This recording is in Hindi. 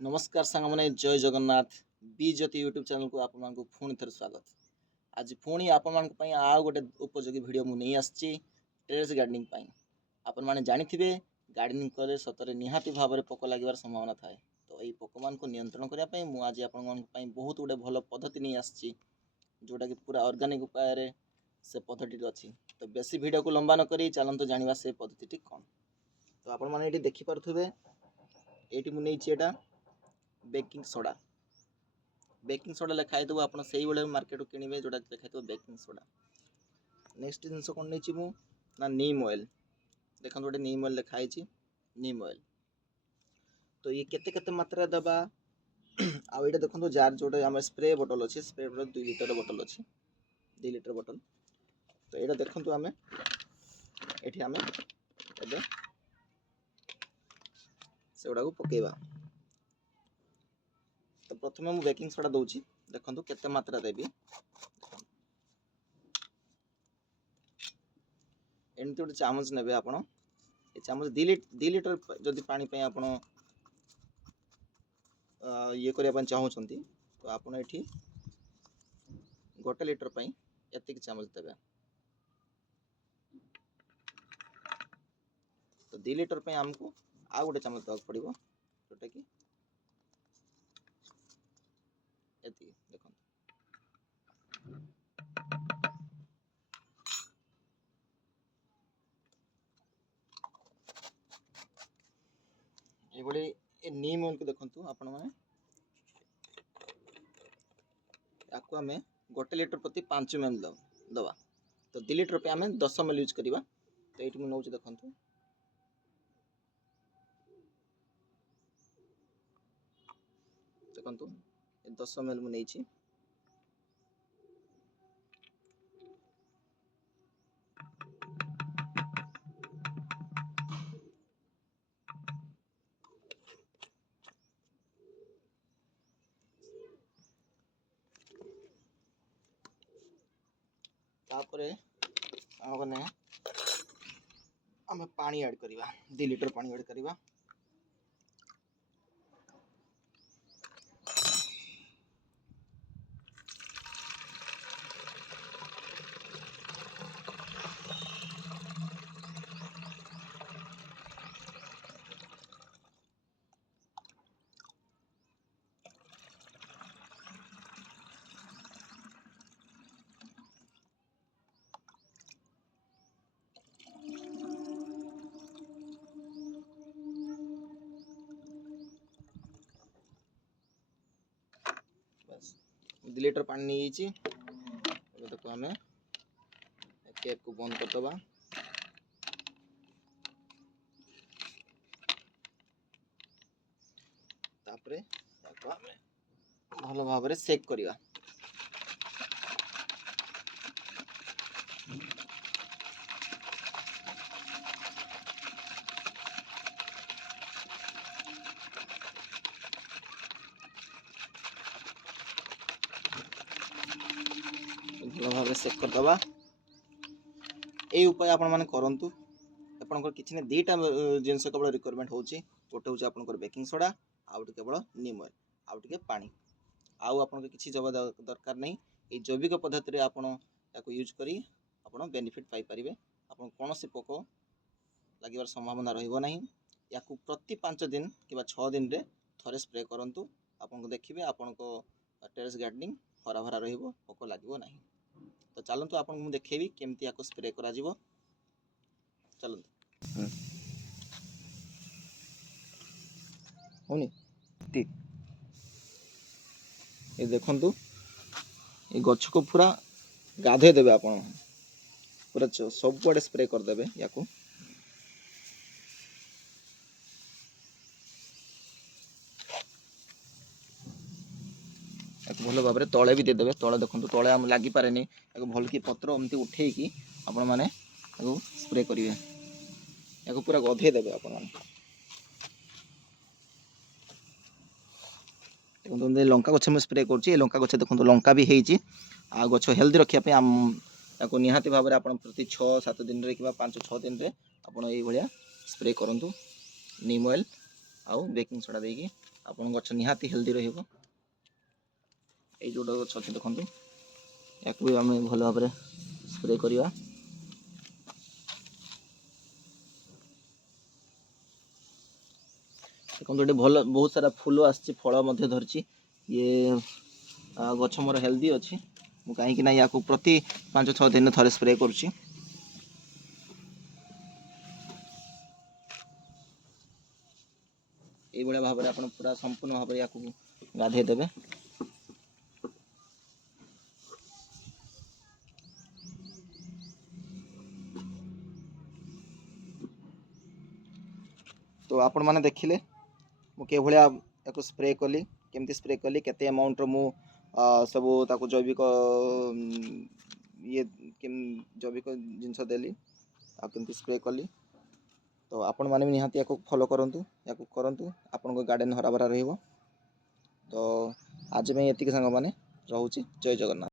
नमस्कार सांग मैंने जय जगन्नाथ बी ज्योति यूट्यूब चैनल को आपण मानक पुणी थे स्वागत। आज पुणी आपण मानक पई आ गोटे उपयोगी वीडियो मु नहीं आछि टेरेस गार्डनिंग पई। आपण माने जानिथिबे गार्डनिंग करे सतरे निहाती भाव में पोक लागिवार संभावना थाए। तो यही पोक मान को नियंत्रण करने पई मु आज आपण मानक पई बहुत गुटे भल पद्धति नहीं आछि जोटा कि पूरा ऑर्गेनिक उपाय रे से पद्धति अछि। तो बेसी वीडियो को लंबा न करी चलंतु जानिबा से पद्धति कोन। तो आपण माने एटी देखि पारुथबे एटी मु नै एटा बेकिंग सोडा लिखाई देव आप मार्केट किणवे जोटा लिखाई देव बेकिंग सोडा। नेक्स्ट जिनस कौन नहीं मु ना नीम ऑयल देखो गोटे नीम ऑयल लिखाई नीम ऑयल। तो ये केते केते मात्रा दबा आ ये देखो जार जोटे आम स्प्रे बोतल अच्छे स्प्रे बोतल 2 लीटर बोतल अच्छी 2 लीटर बोतल। तो ये देखो आम ये आम से गुड़ा पकेबा। तो प्रथम मुझे बेकिंग सोडा दूची देखो केते मात्रा देवी एमती गोटे चामच ने आप चामच 2 लीटर जदि पानी पे आप ये करने चाहते तो आप ये 1 लीटर एतिक चामच देवे। तो 2 लीटर पे आमको आ गोटे चामच देवाक पड़ो जोटा कि देखो ये नीम ऑयल को देखो आपण मैंने आपको आम 1 लीटर प्रति 5 ml दवा। तो 2 लीटर पे आम 10 ml यूज करवा। तो ये नौ देखो देखो 10 ml मुझे आम पानी ऐड करवा 2 लीटर पानी ऐड करवा। बस 2 लीटर पानी नहीं देखो आम कैप को बंद करदे भल भाव सेक करवा। भल भाव सेक करदे ये उपाय आपण मैंने करूँ। आपंकर किसी ने 2टा जिनस केवल रिक्वायरमेंट होची गोटे हूँ आपंकर बेकिंग सोडा आउ केवल नीम ऑयल आउ टे पानी आउ आपन किसी जब दरकार नहीं। ये जैविक पद्धति आप यूज करी आप बेनिफिट पाई परिबे। आपन कौन से पोक लगिवार संभावना रहिबो नहीं। या प्रति 5 दिन कि 6 दिन रे थरे स्प्रे करंतु आपन देखिबे आपन को टेरेस गार्डनिंग हरा भरा रहिबो पोक लागिबो नहीं। तो चलतु आपन मु देखेबी केमती याको स्प्रे करा जिवो चलतु होनी ठीक। ये देखंतु ये गछ को पूरा गाधे देबे आपन पूरा सब बड़े स्प्रे कर देबे याको। भल भाव तले भी देदेवे तले देखो तले आम लगी पारे भल कि पत्र एमती उठे कि आपण मैंने स्प्रे करेंगे या पूरा गधे देवे आपण मैंने। लंका गछ में स्प्रे कर लंका गछ देखो लंका भी होती आ गछ हेल्दी रखापी आम या निहाती भाव में प्रति 6-7 दिन रे कि 5-6 दिन रे आप ये स्प्रे करूँ नीम ऑयल आउ बेकिंग सोडा देकी आपन गछ निहाती हेल्दी रहिबो। ए जोडा गछ अछि देखंतु याकू भी आम भल भाव में स्प्रे करवा। देखो भल बहुत सारा फूल आसी फल धरची ये गछ मोर हेल्दी अच्छी कहीं या प्रति 5-6 दिन थे स्प्रे करुच्ची। ये भाव में आप पूरा संपूर्ण भाव में या गाधे देवे। तो आपण मैंने देखिले मुझे भाया स्प्रे कली केमती स्प्रे कली केते अमाउंट मु सब ताको जैविक ये जैविक जिनस देली आमती स्प्रे कली। तो आपण मैंने निहाती या फॉलो करंतु या करंतु आपण गार्डन हरा भरा रहिबो। तो आज मैं एतिक सांग मैंने रहूची। जय जगन्नाथ।